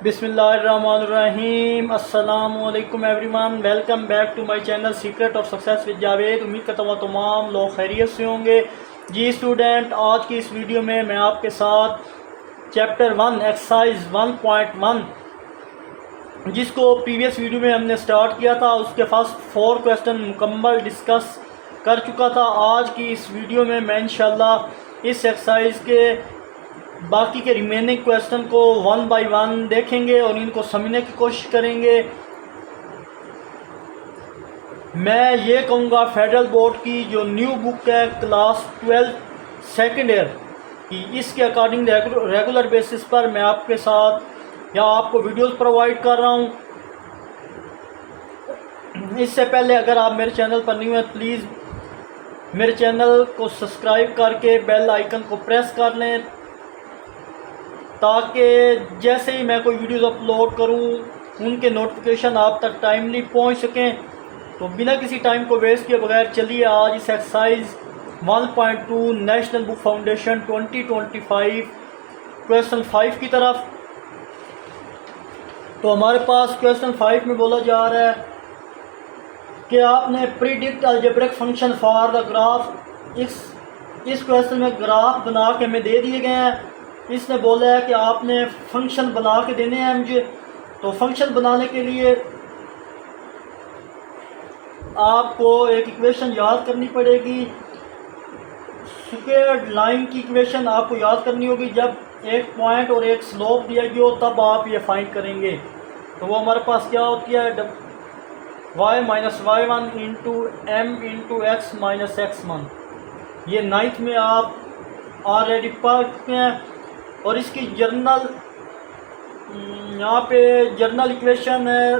बिस्मिल्लाहिर्रहमानिर्रहीम। अस्सलामुअलैकुम everyone, welcome back to my channel secret of success with Javed. उम्मीद करता हूँ तमाम लोग खैरियत से होंगे। जी स्टूडेंट, आज की इस वीडियो में मैं आपके साथ चैप्टर 1 एक्सरसाइज 1.1 जिसको प्रीवियस वीडियो में हमने स्टार्ट किया था उसके फर्स्ट 4 क्वेश्चन मुकम्मल डिस्कस कर चुका था। आज की इस वीडियो में मैं इंशाल्लाह इस एक्सरसाइज के बाकी के रिमेनिंग क्वेश्चन को 1 बाय 1 देखेंगे और इनको समझने की कोशिश करेंगे। मैं ये कहूँगा फेडरल बोर्ड की जो न्यू बुक है क्लास 12 सेकेंड ईयर की, इसके अकॉर्डिंग रेगुलर बेसिस पर मैं आपके साथ या आपको वीडियोस प्रोवाइड कर रहा हूँ। इससे पहले अगर आप मेरे चैनल पर न्यू हैं प्लीज़ मेरे चैनल को सब्सक्राइब करके बेल आइकन को प्रेस कर लें ताकि जैसे ही मैं कोई वीडियोस अपलोड करूं उनके नोटिफिकेशन आप तक टाइमली पहुंच सकें। तो बिना किसी टाइम को वेस्ट किए बगैर चलिए आज इस exercise 1.2 national book foundation 2025 question 5 की तरफ। तो हमारे पास क्वेश्चन 5 में बोला जा रहा है कि आपने predict algebraic function for the graph. इस क्वेश्चन में ग्राफ बना के हमें दे दिए गए हैं। इसने बोला है कि आपने फंक्शन बना के देने हैं मुझे। तो फंक्शन बनाने के लिए आपको एक इक्वेशन याद करनी पड़ेगी। स्क्वायर्ड लाइन की इक्वेशन आपको याद करनी होगी। जब एक पॉइंट और एक स्लोप दिया गया हो तब आप ये फाइंड करेंगे। तो वो हमारे पास क्या होती है, y minus y one into m into x minus x one. ये 9th में आप ऑलरेडी पढ़ चुके हैं। और इसकी जर्नल यहाँ पे जर्नल इक्वेशन है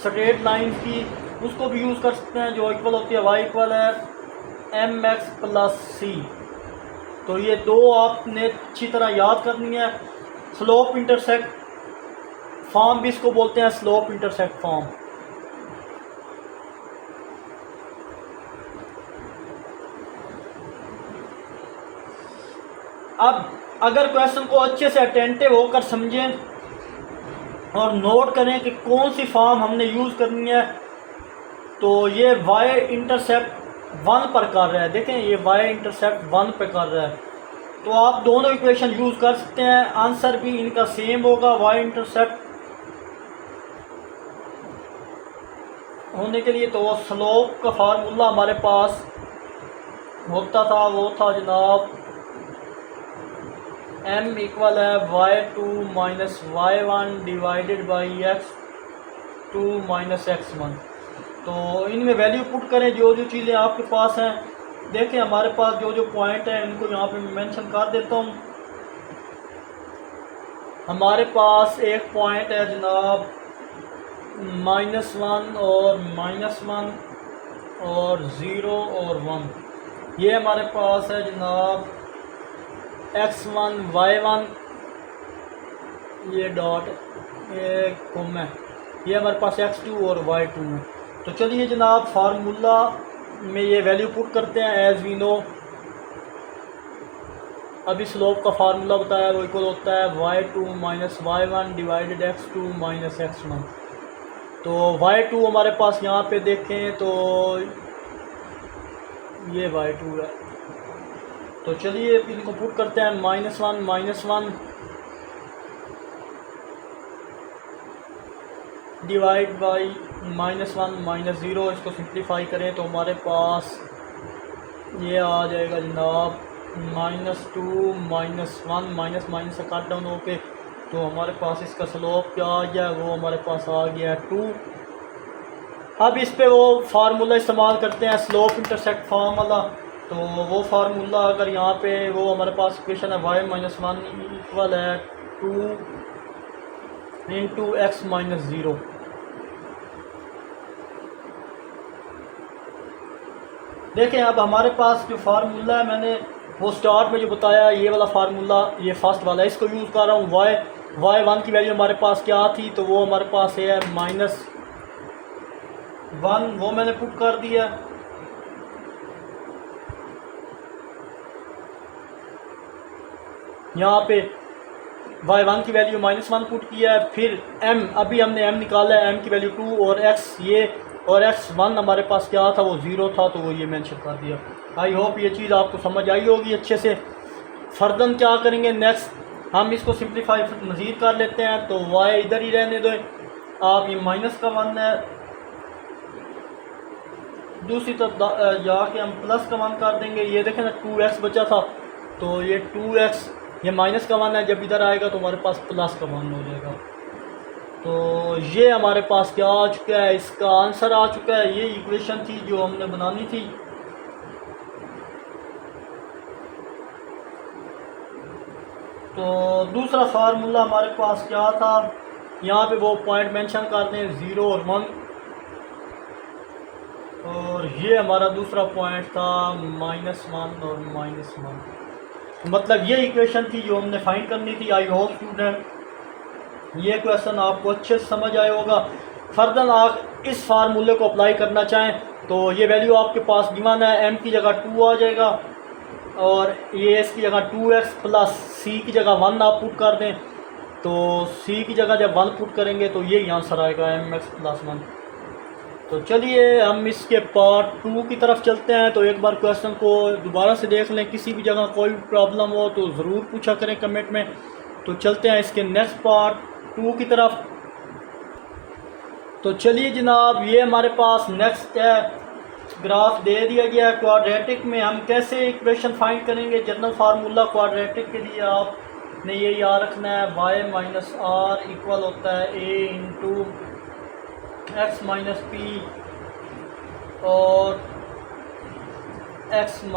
स्ट्रेट लाइन की, उसको भी यूज़ कर सकते हैं जो इक्वल होती है y इक्वल है एम एक्स प्लस सी। तो ये दो आपने अच्छी तरह याद करनी है। स्लोप इंटरसेक्ट फॉर्म भी इसको बोलते हैं, स्लोप इंटरसेक्ट फॉर्म। अब अगर क्वेश्चन को अच्छे से अटेंटिव होकर समझें और नोट करें कि कौन सी फॉर्म हमने यूज़ करनी है, तो ये y इंटरसेप्ट 1 पर कर रहा है। देखें ये y इंटरसेप्ट 1 पर कर रहा है, तो आप दोनों इक्वेशन यूज़ कर सकते हैं। आंसर भी इनका सेम होगा। y इंटरसेप्ट होने के लिए तो स्लोप का फार्मूला हमारे पास होता था, वो था जनाब m इक्वल है y2 minus y1 divided by x2 minus x1। तो इनमें वैल्यू पुट करें जो जो चीज़ें आपके पास हैं। देखें हमारे पास जो जो पॉइंट है इनको यहाँ पे मेंशन कर देता हूँ। हमारे पास एक पॉइंट है जनाब -1 और -1 और 0 और 1। ये हमारे पास है जनाब x1 y1, ये डॉट ये कॉमा है। ये हमारे पास x2 और y2 है। तो चलिए जनाब फार्मूला में ये वैल्यू पुट करते हैं एज वी नो। अभी स्लोप का फार्मूला बताया वो इक्वल होता है y2 minus y1 divided x2 minus x1। तो y2 हमारे पास यहाँ पे देखें तो ये y2 है। तो चलिए इनको पुट करते हैं -1 डिवाइड बाई -1 -0। इसको सिंप्लीफाई करें तो हमारे पास ये आ जाएगा जनाब -2 -1 माइनस माइनस से कट डाउन होके, तो हमारे पास इसका स्लोप क्या आ गया, वो हमारे पास आ गया 2। अब इस पे वो फार्मूला इस्तेमाल करते हैं स्लोप इंटरसेक्ट फॉर्म वाला। तो वो फार्मूला अगर यहाँ पे वो हमारे पास इक्वेशन है y माइनस 1 इक्वल है 2 इंटू एक्स माइनस 0। देखें अब हमारे पास जो फार्मूला है मैंने वो स्टार्ट में जो बताया ये वाला फार्मूला, ये फर्स्ट वाला, इसको यूज़ कर रहा हूँ। y1 की वैल्यू हमारे पास क्या थी, तो वो हमारे पास है -1, वो मैंने पुट कर दिया। यहाँ पे y1 की वैल्यू -1 पुट किया है, फिर m अभी हमने m निकाला है, m की वैल्यू 2 और x ये और x1 हमारे पास क्या था, वो 0 था, तो वो ये मेंशन कर दिया। आई होप ये चीज़ आपको समझ आई होगी अच्छे से। फर्दन क्या करेंगे नेक्स्ट, हम इसको सिंप्लीफाई मज़ीद कर लेते हैं। तो y इधर ही रहने दो आप, ये -1 है, दूसरी तरफ जाके हम +1 कर देंगे। ये देखें ना 2x बचा था, तो ये 2x ये -1 है, जब इधर आएगा तो हमारे पास +1 हो जाएगा। तो ये हमारे पास क्या आ चुका है, इसका आंसर आ चुका है। ये इक्वेशन थी जो हमने बनानी थी। तो दूसरा फार्मूला हमारे पास क्या था, यहाँ पे वो पॉइंट मेंशन कर दें 0 और 1, और ये हमारा दूसरा पॉइंट था -1 और -1। मतलब ये इक्वेशन थी जो हमने फाइंड करनी थी। आई होप स्टूडेंट ये क्वेश्चन आपको अच्छे से समझ आया होगा। फर्दर आप इस फार्मूले को अप्लाई करना चाहें तो ये वैल्यू आपके पास गिवन है, m की जगह 2 आ जाएगा और ये s की जगह 2x प्लस c की जगह 1 आप पुट कर दें। तो c की जगह जब 1 पुट करेंगे तो यही आंसर आएगा mx + 1। तो चलिए हम इसके पार्ट 2 की तरफ चलते हैं। तो एक बार क्वेश्चन को दोबारा से देख लें, किसी भी जगह कोई प्रॉब्लम हो तो ज़रूर पूछा करें कमेंट में। तो चलते हैं इसके नेक्स्ट पार्ट 2 की तरफ। तो चलिए जनाब, ये हमारे पास नेक्स्ट है, ग्राफ दे दिया गया है क्वाड्रेटिक में। हम कैसे इक्वेशन फाइंड करेंगे, जनरल फार्मूला क्वाड्रेटिक के लिए आपने ये याद रखना है, y - r इक्वल होता है a इंटू x - p और x -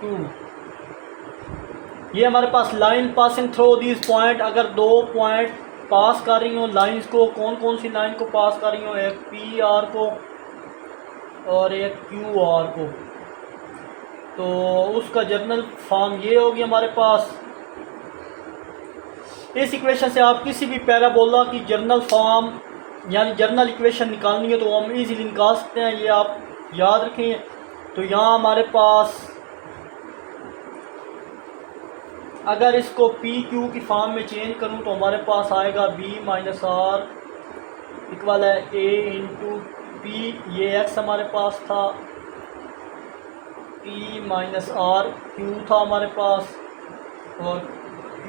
2। ये हमारे पास line passing through this point, अगर दो पॉइंट पास कर रही हो लाइंस को, कौन कौन सी लाइन को पास कर रही हो, एक पी आर को और एक क्यू आर को, तो उसका जर्नल फॉर्म ये होगी हमारे पास। इस इक्वेशन से आप किसी भी पैराबोला की जर्नल फॉर्म यानी जर्नल इक्वेशन निकालनी है तो हम इजीली निकाल सकते हैं, ये आप याद रखें। तो यहाँ हमारे पास अगर इसको पी क्यू की फॉर्म में चेंज करूँ तो हमारे पास आएगा b - r इक्वल है a इंटू पी, ये x हमारे पास था, p - r q था हमारे पास, और q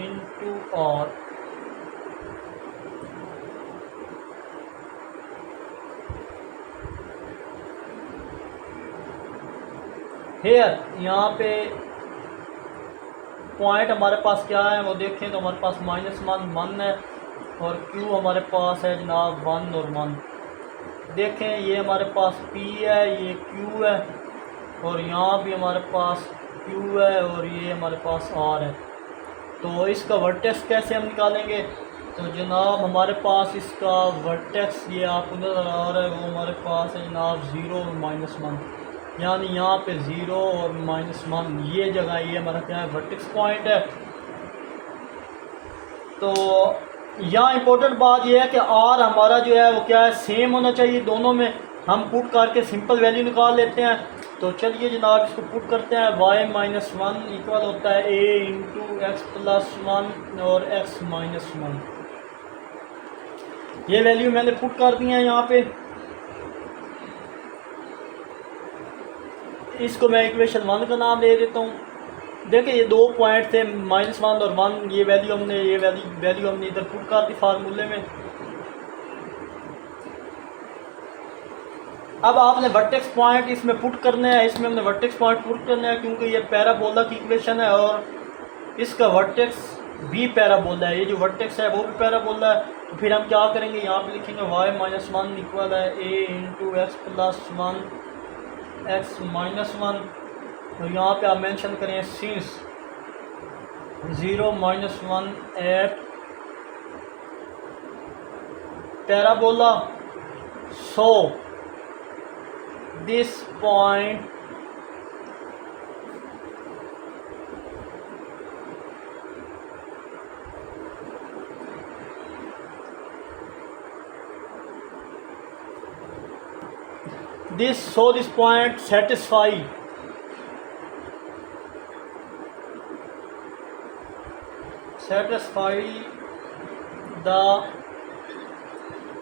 इंटू r। हेयर यहाँ पे पॉइंट हमारे पास क्या है वो देखें तो हमारे पास -1 है और Q हमारे पास है जनाब 1 और 1। देखें ये हमारे पास P है, ये Q है, और यहाँ भी हमारे पास Q है और ये हमारे पास R है। तो इसका वर्टेक्स कैसे हम निकालेंगे, तो जनाब हमारे पास इसका वर्टेक्स ये आपको नज़र आ रहा है, वो हमारे पास है जनाब 0 और -1, यानी यहाँ पे 0 और -1 ये जगह ये हमारा क्या है, वर्टेक्स पॉइंट है। तो यहाँ इम्पोर्टेंट बात यह है कि आर हमारा जो है वो क्या है, सेम होना चाहिए दोनों में। हम पुट करके सिंपल वैल्यू निकाल लेते हैं। तो चलिए जनाब इसको पुट करते हैं, y - 1 इक्वल होता है a इंटू एक्स प्लस 1 और x - 1। ये वैल्यू मैंने पुट कर दी है यहाँ पे। इसको मैं इक्वेशन 1 का नाम दे देता हूँ। देखिए ये दो पॉइंट थे -1 और 1, ये वैल्यू हमने इधर पुट कर दी फार्मूले में। अब आपने वर्टेक्स पॉइंट इसमें पुट करना है, इसमें हमने वर्टेक्स पॉइंट पुट करना है क्योंकि ये पैराबोला की इक्वेशन है और इसका वर्टेक्स भी पैराबोला है, ये जो वर्टेक्स है वो भी पैराबोला है। तो फिर हम क्या करेंगे, यहाँ पे लिखेंगे y - 1 इक्वल है a into x plus 1 x - 1। तो यहाँ पे आप मेंशन करें since 0 - 1 at parabola, so this point this point satisfy satisfy the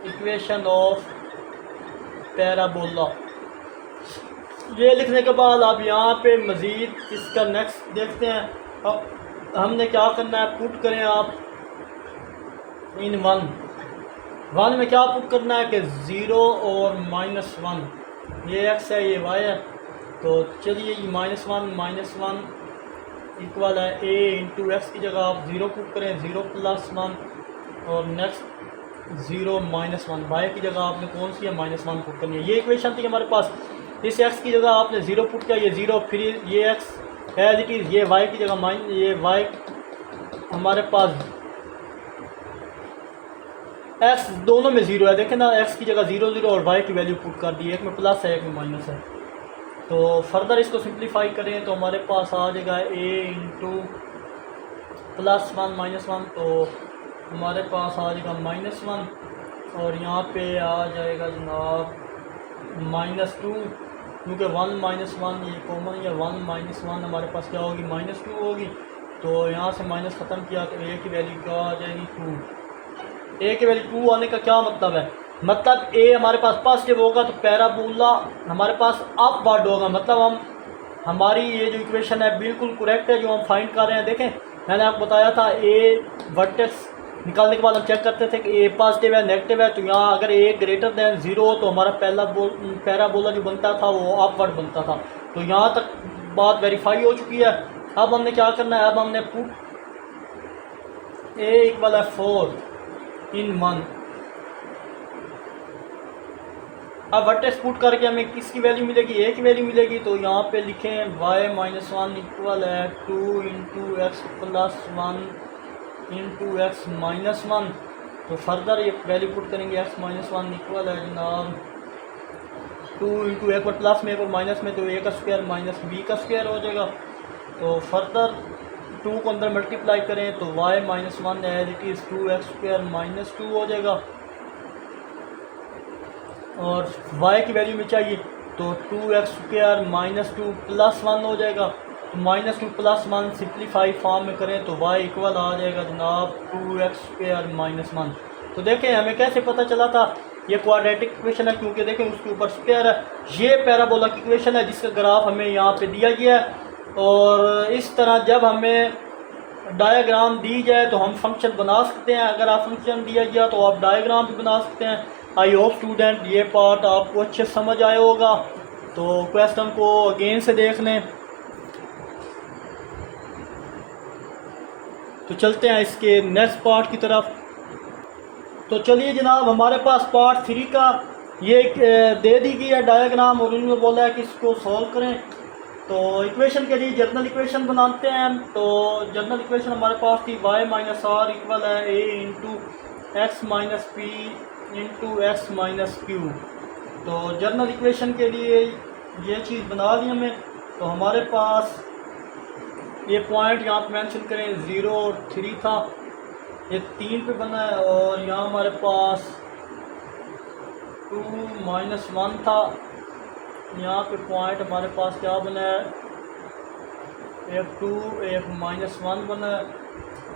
equation of parabola. ये लिखने के बाद आप यहाँ पे मज़ीद इसका नेक्स्ट देखते हैं। अब हमने क्या करना है, पुट करें आप इन वन में क्या पुट करना है कि 0 और -1, ये x है ये y है। तो चलिए ये -1 इक्वल है a इंटू एक्स की जगह आप 0 पुट करें, 0 + 1 और नेक्स्ट 0 -1, y की जगह आपने कौन सी है -1 पुट करनी है। ये इक्वेशन थी हमारे पास। इस x की जगह आपने 0 पुट किया, ये 0, फिर ये x एज इट इज़, ये y की जगह ये y हमारे पास x दोनों में 0 है, देखें ना, x की जगह 0 0 और y की वैल्यू पुट कर दी, एक में प्लस है एक में माइनस है। तो फर्दर इसको सिंप्लीफाई करें तो हमारे पास आ जाएगा a इंटू +1 -1, तो हमारे पास आ जाएगा -1 और यहाँ पे आ जाएगा जनाब -2, क्योंकि 1 -1 ये कॉमन है, 1 -1 हमारे पास क्या होगी -2 होगी। तो यहाँ से माइनस ख़त्म किया तो a की वैल्यू क्या आ जाएगी 2। ए की वैल्यू 2 आने का क्या मतलब है, मतलब ए हमारे पास पॉजिटिव होगा तो पैराबोला हमारे पास अपवर्ड होगा, मतलब हमारी ये जो इक्वेशन है बिल्कुल करेक्ट है जो हम फाइंड कर रहे हैं। देखें मैंने आपको बताया था ए वर्टेक्स निकालने के बाद हम चेक करते थे कि ए पॉजिटिव है नेगेटिव है, तो यहाँ अगर ए ग्रेटर दैन 0 हो तो हमारा पैराबोला जो बनता था वो अपवर्ड बनता था। तो यहाँ तक बात वेरीफाई हो चुकी है। अब हमने क्या करना है, अब हमने पुट ए इक्वल है 4 इन 1। अब वर्टेक्स पुट करके हमें किसकी वैल्यू मिलेगी, ए की वैल्यू मिलेगी। तो यहाँ पे लिखें y -1 इक्वल है 2 इंटू एक्स +1 इंटू एक्स -1। तो फर्दर ये वैल्यू पुट करेंगे x -1 इक्वल है जनाब 2 इंटू एक बार प्लस में एक बार माइनस में, तो a का स्क्वायर माइनस b का स्क्वायर हो जाएगा। तो फर्दर 2 को अंदर मल्टीप्लाई करें तो y -1 as it is 2x² -2 हो जाएगा और y की वैल्यू में चाहिए तो 2x² -2 + 1 हो जाएगा। तो -2 + 1 सिंप्लीफाई फॉर्म में करें तो y इक्वल आ जाएगा जनाब 2x² -1। तो देखें हमें कैसे पता चला था ये क्वाड्रेटिक इक्वेशन है, क्योंकि देखें उसके ऊपर स्क्वायर है। ये पैराबोला की इक्वेशन है जिसका ग्राफ हमें यहाँ पे दिया गया है। और इस तरह जब हमें डायग्राम दी जाए तो हम फंक्शन बना सकते हैं। अगर आप फंक्शन दिया गया तो आप डायग्राम भी बना सकते हैं। आई होप स्टूडेंट ये पार्ट आपको अच्छे समझ आया होगा। तो क्वेश्चन को अगेन से देख लें। तो चलते हैं इसके नेक्स्ट पार्ट की तरफ। तो चलिए जनाब हमारे पास पार्ट 3 का ये दे दी गई है डायग्राम और उन्होंने बोला है कि इसको सॉल्व करें। तो इक्वेशन के लिए जर्नल इक्वेशन बनाते हैं। तो जर्नल इक्वेशन हमारे पास थी y - r इक्वल है a into x minus P into x minus Q. तो जर्नल इक्वेशन के लिए ये चीज़ बना दी हमें। तो हमारे पास ये पॉइंट यहाँ पे मेंशन करें 0 और 3 था, ये 3 पे बना है। और यहाँ हमारे पास 2 -1 था, यहाँ पे पॉइंट हमारे पास क्या बना है, एक 2 एक -1 बना है।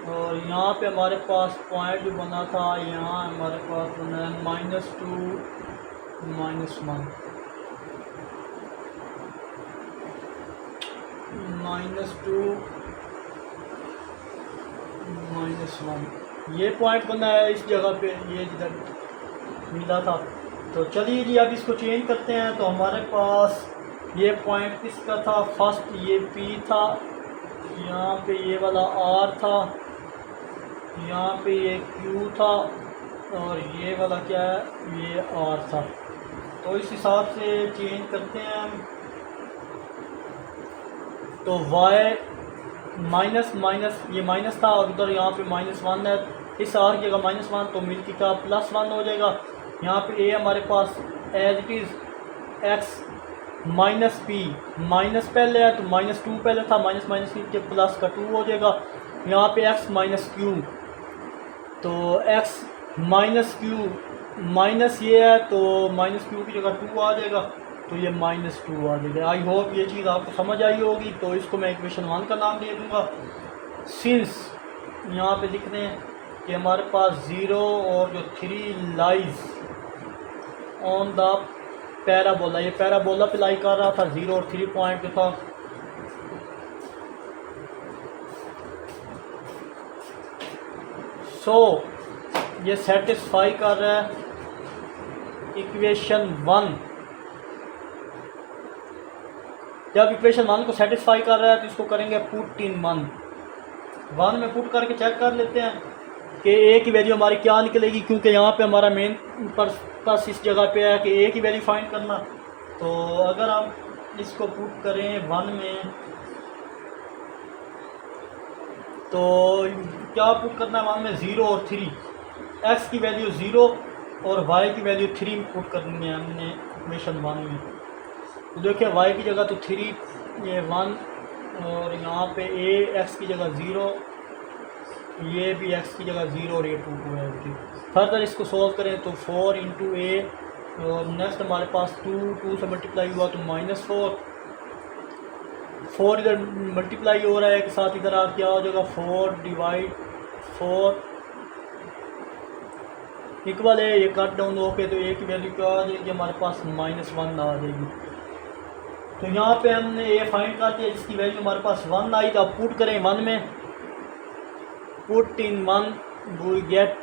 और यहाँ पे हमारे पास पॉइंट जो बना था यहाँ हमारे पास बना है -2 -1 -1 ये पॉइंट बना है इस जगह पे, ये जिधर मिला था। तो चलिए जी अब इसको चेंज करते हैं। तो हमारे पास ये पॉइंट किसका था, फर्स्ट ये P था, यहाँ पे ये वाला R था, यहाँ पे ये Q था और ये वाला क्या है, ये R था। तो इस हिसाब से चेंज करते हैं हम। तो y माइनस माइनस ये माइनस था और उधर यहाँ पे -1 है, इस R की जगह -1 तो मिल के क्या +1 हो जाएगा। यहाँ पे a हमारे पास as it is x minus P, minus पहले है तो -2 पहले था, माइनस माइनस के प्लस का 2 हो जाएगा। यहाँ पे x माइनस क्यू, तो x माइनस क्यू माइनस ये है तो -q की जगह 2 आ जाएगा, तो ये -2 आ जाएगा। आई होप ये चीज़ आपको समझ आई होगी। तो इसको मैं इक्वेशन 1 का नाम दे दूँगा। सिंस यहाँ पे लिख दें कि हमारे पास 0 और जो 3 लाइज ऑन द पैराबोला, ये पैराबोला पे लाई कर रहा था, 0 और 3 पॉइंट पे था। सो ये सेटिस्फाई कर रहा है इक्वेशन 1। जब इक्वेशन 1 को सेटिस्फाई कर रहा है तो इसको करेंगे पुट इन 1 में पुट करके चेक कर लेते हैं कि ए की वैल्यू हमारी क्या निकलेगी, क्योंकि यहाँ पे हमारा मेन पर्पस इस जगह पे है कि ए की वैल्यू फाइंड करना। तो अगर हम इसको पुट करें 1 में तो क्या पुट करना है 1 में, 0 और 3, एक्स की वैल्यू 0 और वाई की वैल्यू 3 पुट करनी है हमने इक्वेशन 1 में। तो देखिए वाई की जगह तो 3, ये 1, और यहाँ पे ए एक्स की जगह 0, ये भी एक्स की जगह 0 और ये 2 है। फर्दर इसको सॉल्व करें तो 4 इंटू ए, और नेक्स्ट हमारे पास 2 से मल्टीप्लाई हुआ तो -4, 4 इधर मल्टीप्लाई हो रहा है एक साथ, इधर आ क्या हो जाएगा 4 डिवाइड 4 इक्वल है, ये कट डाउन होके तो ए की वैल्यू क्या आ जाएगी हमारे पास -1 आ जाएगी। तो यहाँ पे हमने ए फाइंड कर दिया जिसकी वैल्यू हमारे पास 1 आई। तो अब पुट करें 1 में, पुट इन 1 वी गेट,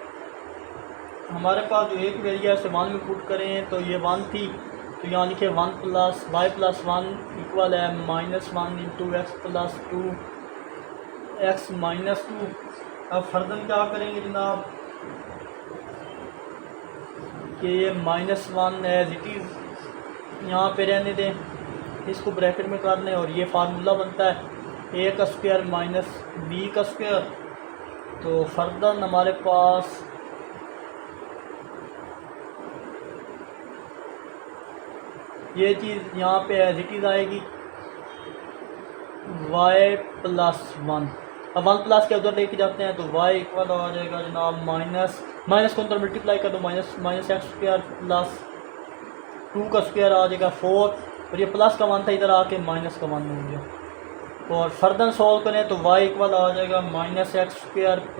हमारे पास जो ए की वैल्यू है उसे 1 में पुट करें तो ये 1 थी, तो यहाँ लिखे 1 + y + 1 इक्वल है -1 इंटू एक्स + 2 x -2। अब फर्दर क्या करेंगे जनाब कि ये -1 एज इट इज़ यहाँ पे रहने दें, इसको ब्रैकेट में कर लें और ये फार्मूला बनता है a का स्क्वायर माइनस b का स्क्वायर। तो फर्दर हमारे पास ये चीज़ यहाँ पे एज इट इज़ आएगी y + 1। अब 1 प्लस के उधर लेके जाते हैं तो y इक्वल आ जाएगा जनाब माइनस को अंदर मल्टीप्लाई कर दो, माइनस एक्स स्क्वायर प्लस 2 का स्क्वायर आ जाएगा 4, और ये प्लस का 1 था इधर आके माइनस का 1 हो गया। और फर्दर सॉल्व करें तो y इक्वल आ जाएगा -x²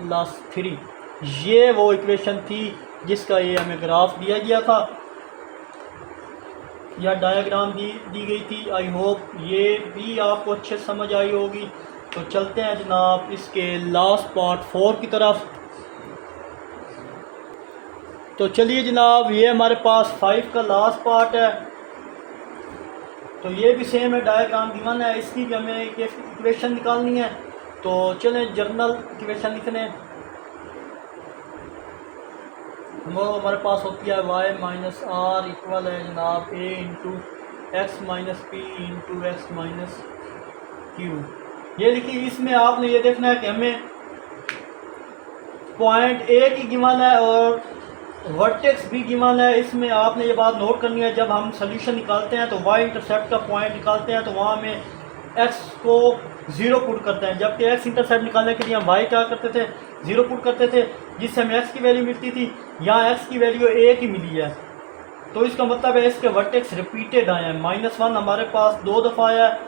+ 3। ये वो इक्वेशन थी जिसका ये हमें ग्राफ दिया गया था या डायग्राम दी गई थी। आई होप ये भी आपको अच्छे समझ आई होगी। तो चलते हैं जनाब इसके लास्ट पार्ट 4 की तरफ। तो चलिए जनाब ये हमारे पास 5 का लास्ट पार्ट है। तो ये भी सेम है, डायग्राम गिवन है, इसकी भी हमें इक्वेशन निकालनी है। तो चलें जर्नल इक्वेशन लिखने, वो हमारे पास होती है y - r इक्वल है जनाब a into x - p into x - q। ये लिखिए, इसमें आपने ये देखना है कि हमें पॉइंट ए की गिवन है और वर्टेक्स भी गिवन है। इसमें आपने ये बात नोट करनी है, जब हम सोल्यूशन निकालते हैं तो y इंटरसेप्ट का पॉइंट निकालते हैं तो वहाँ में x को 0 पुट करते हैं, जबकि x इंटरसेप्ट निकालने के लिए हम y क्या करते थे 0 पुट करते थे, जिससे हमें x की वैल्यू मिलती थी। यहाँ x की वैल्यू 1 ही मिली है, तो इसका मतलब है इसके वर्टेक्स रिपीटेड आए हैं। -1 हमारे पास 2 दफ़ा आया है,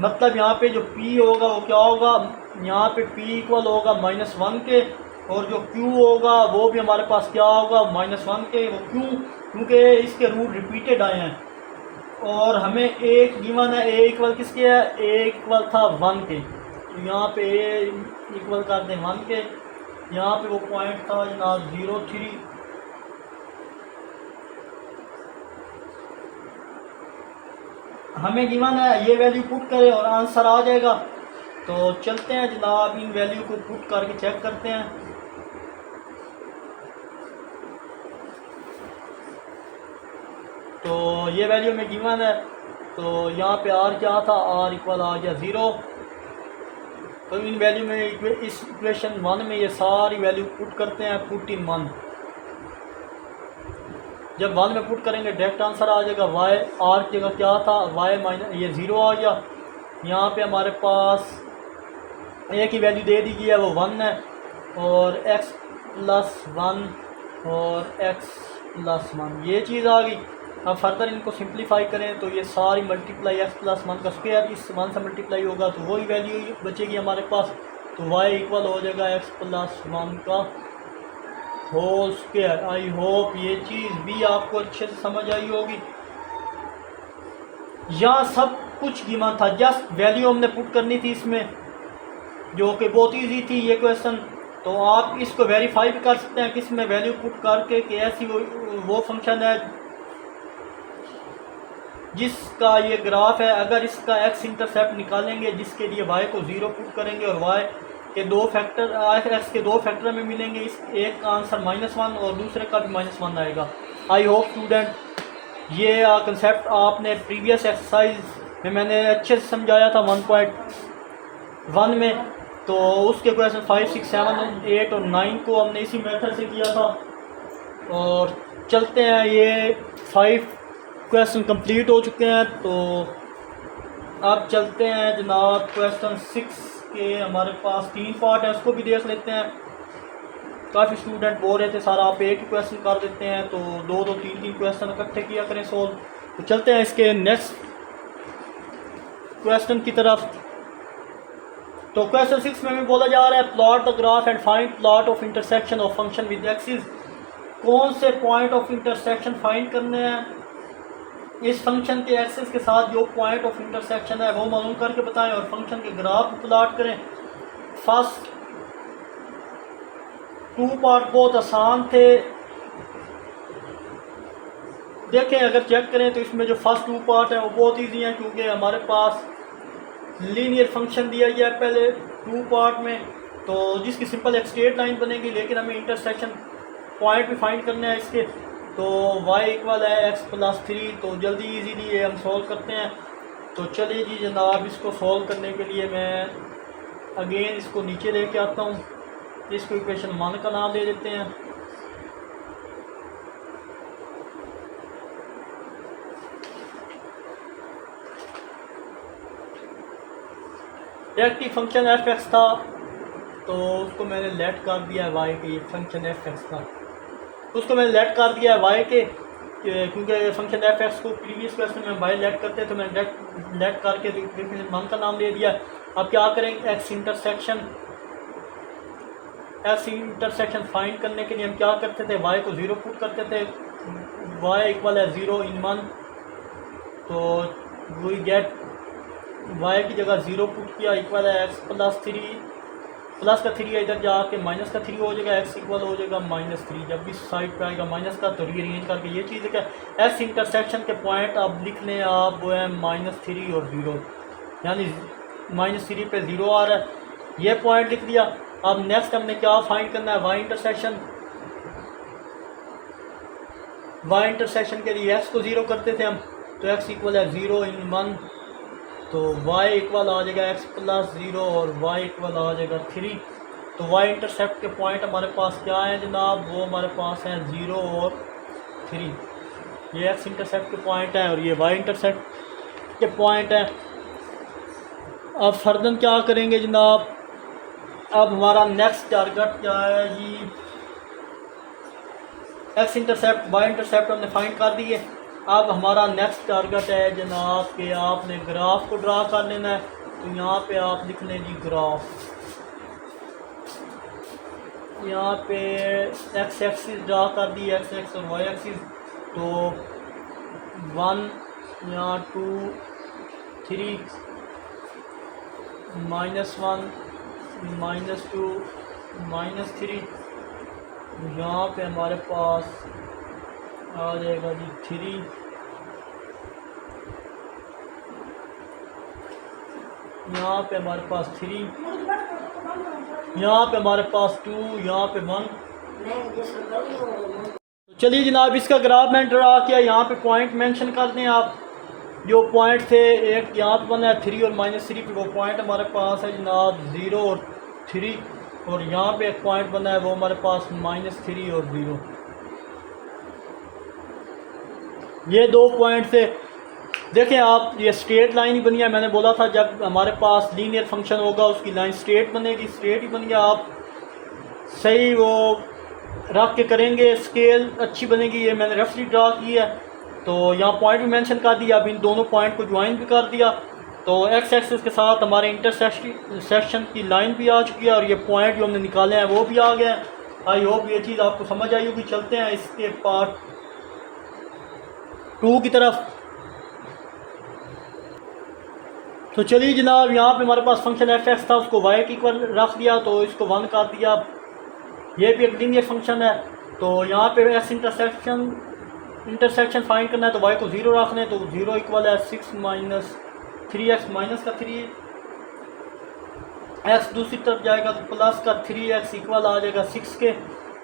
मतलब यहाँ पे जो p होगा वो क्या होगा, यहाँ पे p इक्वल होगा -1 के, और जो q होगा वो भी हमारे पास क्या होगा -1 के। वो क्यों, क्योंकि इसके रूट रिपीटेड आए हैं और हमें एक गिवन है a इक्वल किसके है, a इक्वल था 1 के। तो यहाँ पे a इक्वल कर दें 1 के, यहाँ पे वो पॉइंट था जनाब 0,3। हमें गिवन है ये वैल्यू पुट करें और आंसर आ जाएगा। तो चलते हैं जनाब इन वैल्यू को पुट करके चेक करते हैं। तो ये वैल्यू में गिवन है, तो यहाँ पे r क्या था, r इक्वल आ गया 0। तो इन वैल्यू में इस इक्वेशन 1 में ये सारी वैल्यू पुट करते हैं, पुट इन 1। जब 1 में पुट करेंगे डायरेक्ट आंसर आ जाएगा y, r की जगह क्या था y माइनस ये 0 आ गया। यहाँ पे हमारे पास a की वैल्यू दे दी गई है वो 1 है, और x + 1 और x + 1 ये चीज़ आ गई। अब फर्दर इनको सिंप्लीफाई करें तो ये सारी मल्टीप्लाई x + 1 का स्क्वायर इस 1 से मल्टीप्लाई होगा तो वही वैल्यू बचेगी हमारे पास। तो y इक्वल हो जाएगा x प्लस 1 का होल स्क्वायर। आई होप ये चीज़ भी आपको अच्छे से समझ आई होगी। यहाँ सब कुछ गिवन था, जस्ट वैल्यू हमने पुट करनी थी इसमें, जो कि बहुत ईजी थी ये क्वेश्चन। तो आप इसको वेरीफाई भी कर सकते हैं कि इसमें वैल्यू पुट करके कि ऐसी वो फंक्शन है जिसका ये ग्राफ है, अगर इसका x इंटरसेप्ट निकालेंगे जिसके लिए y को 0 पुट करेंगे और y के दो फैक्टर x के दो फैक्टर में मिलेंगे, इस एक का आंसर -1 और दूसरे का भी -1 आएगा। आई होप स्टूडेंट ये कंसेप्ट आपने प्रीवियस एक्सरसाइज में मैंने अच्छे से समझाया था 1.1 में। तो उसके क्वेश्चन 5, 6, 7, 8 और 9 को हमने इसी मेथड से किया था। और चलते हैं, ये 5 क्वेश्चन कंप्लीट हो चुके हैं। तो अब चलते हैं जनाब क्वेश्चन 6 के, हमारे पास 3 पार्ट है, उसको भी देख लेते हैं। काफ़ी स्टूडेंट बोल रहे थे सारा आप एक ही क्वेश्चन कर देते हैं, तो 2-2, 3-3 क्वेश्चन इकट्ठे किया करें सोल्व। तो चलते हैं इसके नेक्स्ट क्वेश्चन की तरफ। तो क्वेश्चन 6 में भी बोला जा रहा है plot the graph and find plot of intersection of function with axis. कौन से पॉइंट ऑफ इंटरसेक्शन फाइंड करने हैं इस फंक्शन के एक्सिस के साथ, जो पॉइंट ऑफ इंटरसेक्शन है वो मालूम करके बताएं और फंक्शन के ग्राफ प्लॉट करें। फर्स्ट 2 पार्ट बहुत आसान थे, देखें अगर चेक करें तो इसमें जो फर्स्ट 2 पार्ट है वो बहुत ईजी हैं, क्योंकि हमारे पास लीनियर फंक्शन दिया गया है पहले 2 पार्ट में, तो जिसकी सिंपल एक स्ट्रेट लाइन बनेगी, लेकिन हमें इंटरसेक्शन पॉइंट भी फाइंड करना है इसके। तो y इक्वल है x प्लस 3, तो जल्दी इजीली ये हम सॉल्व करते हैं। तो चलिए जी जनाब, इसको सॉल्व करने के लिए मैं अगेन इसको नीचे लेके आता हूँ, इसको इक्वेशन 1 का नाम दे देते हैं। डायरेक्टली फंक्शन एफ एक्स था, तो उसको मैंने लेट कर दिया है y के, ये फंक्शन एफ एक्स था, उसको मैंने लेट कर दिया है y के, क्योंकि फंक्शन एफ एक्स को प्रीवियस क्वेश्चन में y लेट करते तो मैंने लेट करके इक्वेशन 1 का नाम दे दिया। अब क्या करेंगे, एक्स इंटरसेक्शन फाइंड करने के लिए हम क्या करते थे, y को 0 पुट करते थे, y इक्वल है 0 इन 1, तो वी गेट y की जगह 0 पुट किया इक्वल है x प्लस 3, प्लस का 3 इधर जाके माइनस का 3 हो जाएगा, x इक्वल हो जाएगा -3। जब भी साइड पे आएगा माइनस का तो रीअरेंज करके ये चीज़ है कि x इंटरसेक्शन के पॉइंट अब लिख लें आप, वो है -3 और 0, यानी -3 पे 0 आ रहा है, ये पॉइंट लिख दिया। अब नेक्स्ट हमने क्या फाइंड करना है, y इंटरसेक्शन के लिए x को 0 करते थे हम, तो x इक्वल है 0 इन 1, तो y इक्वल आ जाएगा x प्लस 0 और y इक्वल आ जाएगा 3। तो y इंटरसेप्ट के पॉइंट हमारे पास क्या है जनाब, वो हमारे पास हैं 0 और 3, ये x इंटरसेप्ट के पॉइंट हैं और ये y इंटरसेप्ट के पॉइंट हैं। अब फर्दर क्या करेंगे जनाब, अब हमारा नेक्स्ट टारगेट क्या है जी, x इंटरसेप्ट y इंटरसेप्ट हमने फाइंड कर दिए। अब हमारा नेक्स्ट टारगेट है जनाब कि आपने ग्राफ को ड्रा कर लेना है। तो यहाँ पे आप लिख लें जी ग्राफ, यहाँ पे x एक्सिस ड्रा कर दी, x एक्स और y एक्सिस, तो 1 यहाँ 2 3 -1 -2 -3, यहाँ पे हमारे पास आ जाएगा जी 3, यहाँ पे हमारे पास 3, यहाँ पे हमारे पास 2, यहाँ पे 1। तो चलिए जनाब, इसका ग्राफ मैंने ड्रा किया, यहाँ पे पॉइंट मेंशन कर दें आप, जो पॉइंट थे, एक यहाँ पे बना है 3 और -3 पे, वो पॉइंट हमारे पास है जनाब 0 और 3, और यहाँ पे एक पॉइंट बना है वो हमारे पास -3 और 0। ये 2 पॉइंट से देखें आप, ये स्ट्रेट लाइन ही बनी है। मैंने बोला था जब हमारे पास लीनियर फंक्शन होगा उसकी लाइन स्ट्रेट बनेगी, स्ट्रेट ही बन गया। आप सही वो रख के करेंगे, स्केल अच्छी बनेगी। ये मैंने रफली ड्रा की है, तो यहाँ पॉइंट भी मेंशन कर दिया। अब इन दोनों पॉइंट को ज्वाइन भी कर दिया, तो एक्स एक्सिस के साथ हमारे इंटरसेक्शन की लाइन भी आ चुकी है और ये पॉइंट जो हमने निकाले हैं वो भी आ गए हैं। आई होप ये चीज़ आपको समझ आई होगी। चलते हैं इसके पार्ट 2 की तरफ। तो चलिए जनाब, यहाँ पे हमारे पास फंक्शन एफ एक्स था, उसको वाई के इक्वल रख दिया, तो इसको 1 कर दिया। ये भी एक लीनियर फंक्शन है। तो यहाँ पे एक्स इंटरसेक्शन फाइंड करना है, तो वाई को 0 रखना है, तो 0 इक्वल है 6 माइनस 3x माइनस का 3 एक्स दूसरी तरफ जाएगा तो प्लस का 3x इक्वल आ जाएगा 6 के।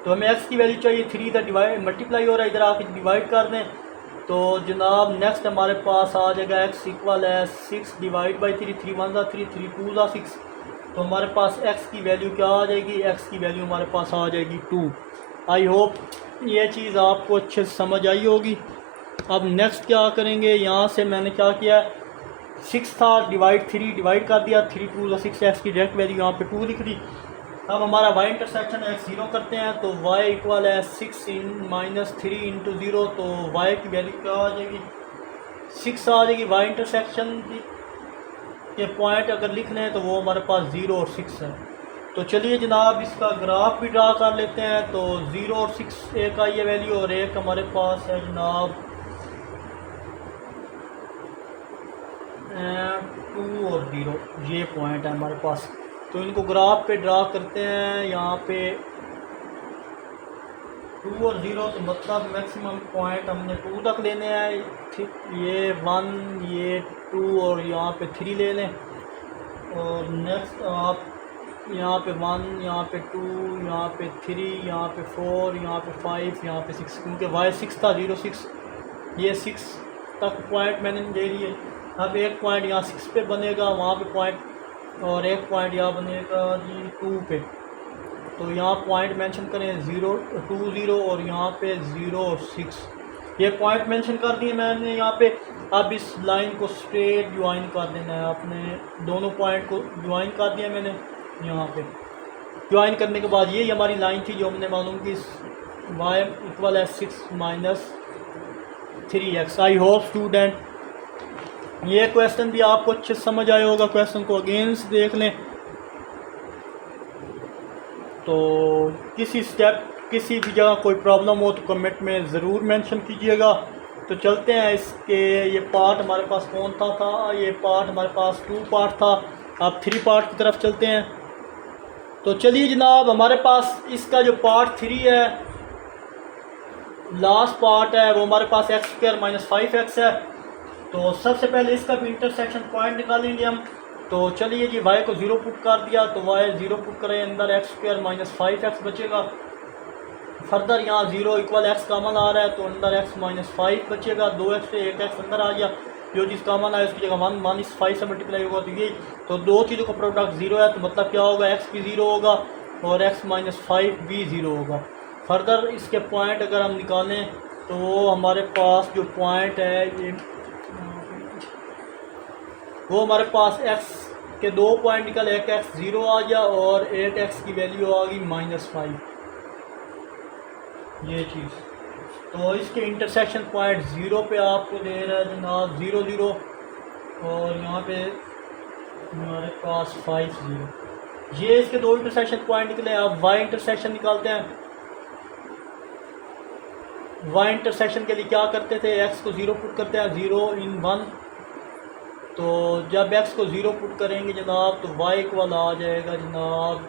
तो हमें x की वैल्यू चाहिए 3, इधर डिवाइड मल्टीप्लाई हो रहा है, इधर आके डिवाइड कर दें। तो जनाब नेक्स्ट हमारे पास आ जाएगा x इक्वल है 6 डिवाइड बाई 3, 3 1 ज़ा 3, 3 2 ज़ा 6। तो हमारे पास x की वैल्यू क्या आ जाएगी, x की वैल्यू हमारे पास आ जाएगी 2। आई होप ये चीज़ आपको अच्छे से समझ आई होगी। अब नेक्स्ट क्या करेंगे, यहाँ से मैंने क्या किया, 6 था, डिवाइड 3 डिवाइड कर दिया, 3 2 ज़ा 6, एक्स की डायरेक्ट वैल्यू यहाँ पे 2 लिख दी। अब हमारा y इंटरसेक्शन x 0 करते हैं, तो y इक्वल है 6 माइनस 3 इंटू 0। तो y की वैल्यू क्या आ जाएगी, 6 आ जाएगी। y इंटरसेक्शन के पॉइंट अगर लिख लें तो वो हमारे पास 0 और 6 है। तो चलिए जनाब इसका ग्राफ भी ड्रा कर लेते हैं। तो 0 और 6 एक का ये वैल्यू, और एक हमारे पास है जनाब 2 और 0, ये पॉइंट है हमारे पास। तो इनको ग्राफ पे ड्रा करते हैं। यहाँ पे 2 और 0, तो मतलब मैक्सिमम पॉइंट हमने 2 तक लेने हैं। ठीक, ये 1, ये 2 और यहाँ पे 3 ले लें। और नेक्स्ट आप यहाँ पे 1, यहाँ पे 2, यहाँ पे 3, यहाँ पे 4, यहाँ पे 5, यहाँ पे 6, क्योंकि y 6 था, 0 6, ये 6 तक पॉइंट मैंने ले लिए। अब एक पॉइंट यहाँ 6 पे बनेगा, वहाँ पे पॉइंट, और एक पॉइंट यहाँ बनेगा जी 2 पे। तो यहाँ पॉइंट मेंशन करें 0 2 0 और यहाँ पे 0 और 6, ये पॉइंट मेंशन कर दिए मैंने यहाँ पे। अब इस लाइन को स्ट्रेट ज्वाइन कर देना है, आपने दोनों पॉइंट को ज्वाइन कर दिया मैंने। यहाँ पे ज्वाइन करने के बाद ये हमारी लाइन थी जो हमने मालूम की, y इक्वल है 6 minus 3x। I hope student ये क्वेश्चन भी आपको अच्छे से समझ आया होगा। क्वेश्चन को अगेंस्ट देख लें। तो किसी स्टेप किसी भी जगह कोई प्रॉब्लम हो तो कमेंट में ज़रूर मेंशन कीजिएगा। तो चलते हैं इसके, ये पार्ट हमारे पास कौन था ये पार्ट हमारे पास 2 पार्ट था। अब 3 पार्ट की तरफ चलते हैं। तो चलिए जनाब, हमारे पास इसका जो पार्ट 3 है, लास्ट पार्ट है, वो हमारे पास एक्स स्क्वायर माइनस 5x है। तो सबसे पहले इसका भी इंटरसेक्शन पॉइंट निकालेंगे हम। तो चलिए जी, y को 0 पुट कर दिया, तो y 0 पुट करें, अंदर एक्स स्क्वायर माइनस 5x बचेगा। फर्दर यहाँ 0 इक्वल x कॉमन आ रहा है, तो अंदर x माइनस 5 बचेगा। 2x से 1x अंदर आ गया, जो चीज़ कॉमन है उसकी जगह 1 माइनस 5 से मल्टीप्लाई होगा। तो ये तो दो चीज़ों का प्रोडक्ट 0 है, तो मतलब क्या होगा, x भी 0 होगा और x माइनस 5 भी 0 होगा। फर्दर इसके पॉइंट अगर हम निकालें तो हमारे पास जो पॉइंट है ये, वो हमारे पास x के 2 पॉइंट निकले, एक x 0 आ गया और एक x की वैल्यू आ गई -5, ये चीज़। तो इसके इंटरसेक्शन पॉइंट 0 पे आपको दे रहा है जनाब 0 0, और यहाँ पे हमारे पास 5 0। ये इसके 2 इंटरसेक्शन पॉइंट निकले। अब y इंटरसेक्शन निकालते हैं। y इंटरसेक्शन के लिए क्या करते थे, x को 0 पुट करते हैं, 0 इन 1। तो जब x को 0 पुट करेंगे जनाब, तो y इक्वल आ जाएगा जनाब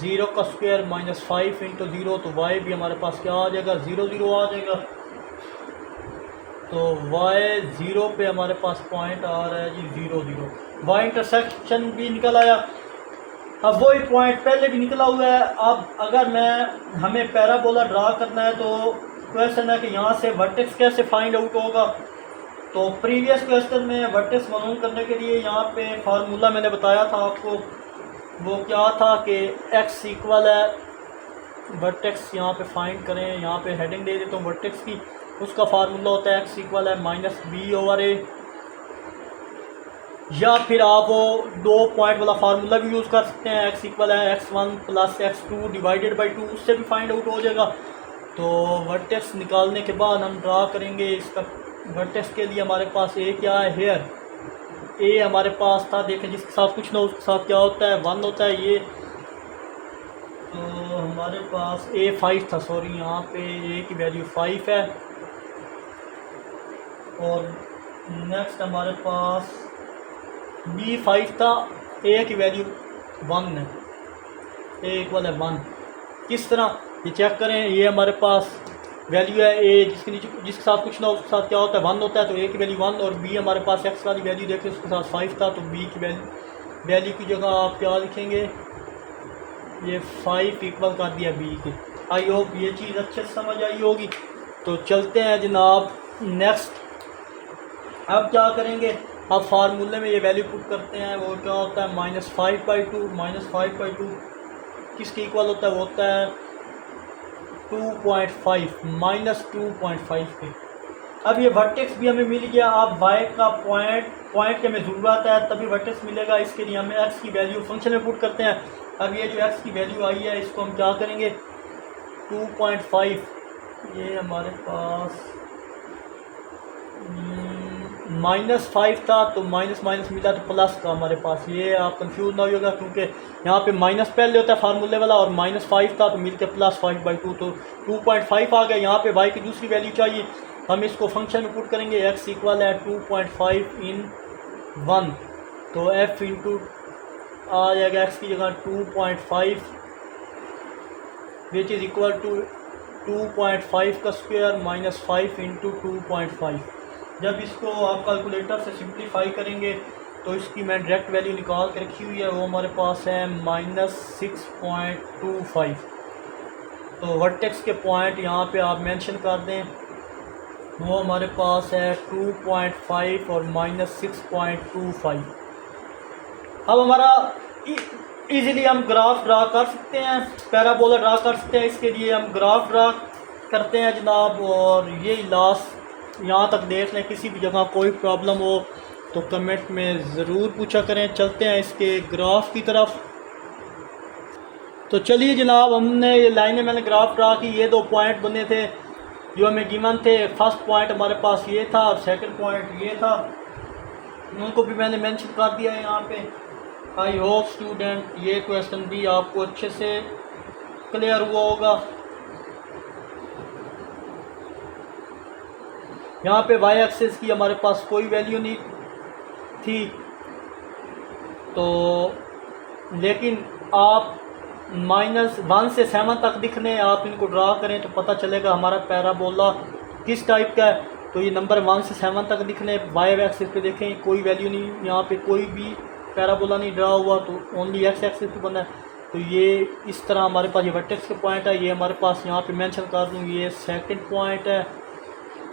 0 का स्क्वायर माइनस 5 इंटू 0। तो y भी हमारे पास क्या आ जाएगा, 0 0 आ जाएगा। तो y 0 पे हमारे पास पॉइंट आ रहा है जी 0 0। y इंटरसेक्शन भी निकल आया। अब वही पॉइंट पहले भी निकला हुआ है। अब अगर हमें पैराबोला ड्रा करना है, तो क्वेश्चन है कि यहाँ से वर्टेक्स कैसे फाइंड आउट होगा। तो प्रीवियस क्वेश्चन में वर्टेक्स मालूम करने के लिए यहाँ पे फार्मूला मैंने बताया था आपको, वो क्या था कि x इक्वल है, वर्टेक्स यहाँ पे फाइंड करें, यहाँ पे हेडिंग दे देता हूँ वर्टेक्स की। उसका फार्मूला होता है x इक्वल है -b/a, या फिर आप वो 2 पॉइंट वाला फार्मूला भी यूज़ कर सकते हैं, x इक्वल है x1 plus x2 divided by 2, उससे भी फाइंड आउट हो जाएगा। तो वर्टेक्स निकालने के बाद हम ड्रा करेंगे इसका। वर्टेक्स के लिए हमारे पास एक क्या है, हेयर, ए हमारे पास था, देखें जिसके साथ कुछ ना उसके साथ क्या होता है 1 होता है ये। तो हमारे पास ए 5 था, सॉरी यहाँ पे ए की वैल्यू 5 है। और नेक्स्ट हमारे पास बी 5 था, ए की वैल्यू 1 है, ए इक्वल है 1। किस तरह ये चेक करें, ये हमारे पास वैल्यू है ए जिसके नीचे जिसके साथ कुछ ना उसके साथ क्या होता है 1 होता है, तो ए की वैल्यू 1। और बी हमारे पास एक्स वाली वैल्यू देखें उसके साथ 5 था, तो बी की वैल्यू की जगह आप क्या लिखेंगे, ये 5 इक्वल कर दिया बी के। आई होप ये चीज़ अच्छे से समझ आई होगी। तो चलते हैं जनाब नेक्स्ट। अब क्या करेंगे, अब फार्मूले में ये वैल्यू पुट करते हैं, वो क्या होता है -5/2। -5/2 किसके इक्वल होता है, वो होता है 2.5 -2.5 के। अब ये वर्टेक्स भी हमें मिल गया। अब वाई का पॉइंट की हमें ज़रूरत है तभी वर्टेक्स मिलेगा, इसके लिए हमें एक्स की वैल्यू फंक्शन में पुट करते हैं। अब ये जो एक्स की वैल्यू आई है इसको हम क्या करेंगे 2.5, ये हमारे पास -5 था तो माइनस माइनस मिला तो प्लस का हमारे पास। ये आप कंफ्यूज ना होगा क्योंकि यहाँ पे माइनस पहले होता है फार्मूले वाला, और -5 था तो मिलके +5/2 तो 2.5 आ गया। यहाँ पे y की दूसरी वैल्यू चाहिए, हम इसको फंक्शन में पुट करेंगे। x इक्वल है 2.5 इन 1, तो f इंटू आ जाएगा x की जगह 2.5 विच इज़ इक्वल टू 2.5 का स्क्वायर -5 इंटू 2.5। जब इसको आप कैलकुलेटर से सिंप्लीफाई करेंगे तो इसकी मैं डायरेक्ट वैल्यू निकाल के रखी हुई है, वो हमारे पास है -6.25। तो वर्टेक्स के पॉइंट यहाँ पे आप मेंशन कर दें, वो हमारे पास है 2.5 और -6.25। अब हमारा इजीली हम ग्राफ ड्रा कर सकते हैं, पैराबोला ड्रा कर सकते हैं। इसके लिए हम ग्राफ ड्रा करते हैं जनाब। और ये लास्ट यहाँ तक देख लें, किसी भी जगह कोई प्रॉब्लम हो तो कमेंट में ज़रूर पूछा करें। चलते हैं इसके ग्राफ की तरफ। तो चलिए जनाब, हमने ये लाइनें मैंने ग्राफ ड्रा की। ये 2 पॉइंट बने थे जो हमें गिवन थे। फर्स्ट पॉइंट हमारे पास ये था और सेकंड पॉइंट ये था, उनको भी मैंने मेंशन कर दिया है यहाँ पे। आई होप स्टूडेंट ये क्वेश्चन भी आपको अच्छे से क्लियर हुआ होगा। यहाँ पे वाई एक्सिस की हमारे पास कोई वैल्यू नहीं थी, तो लेकिन आप -1 से 7 तक दिखने आप इनको ड्रा करें तो पता चलेगा हमारा पैराबोला किस टाइप का है। तो ये नंबर 1 से 7 तक दिखने वाई एक्सिस पे देखें कोई वैल्यू नहीं, यहाँ पे कोई भी पैराबोला नहीं ड्रा हुआ, तो ओनली एक्स एक्सिस पे बना है। तो ये इस तरह हमारे पास ये वर्टेक्स के पॉइंट है, ये हमारे पास यहाँ पे मेंशन कर दूँ, ये सेकंड पॉइंट है,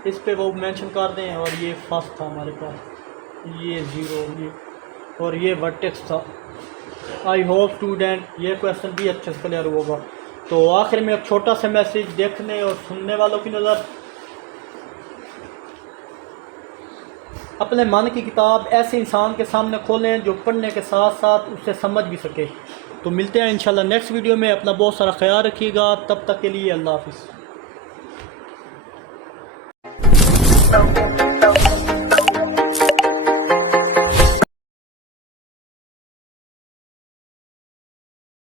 इस पे वो मेंशन कर दें। और ये फर्स्ट था हमारे पास, ये 0, ये और ये वर्टेक्स था। आई होप स्टूडेंट ये क्वेश्चन भी अच्छे से क्लियर होगा। तो आखिर में एक छोटा सा मैसेज देखने और सुनने वालों की नज़र, अपने मन की किताब ऐसे इंसान के सामने खोलें जो पढ़ने के साथ साथ उससे समझ भी सके। तो मिलते हैं इंशाल्लाह नेक्स्ट वीडियो में। अपना बहुत सारा ख्याल रखिएगा, तब तक के लिए अल्लाह हाफिज़।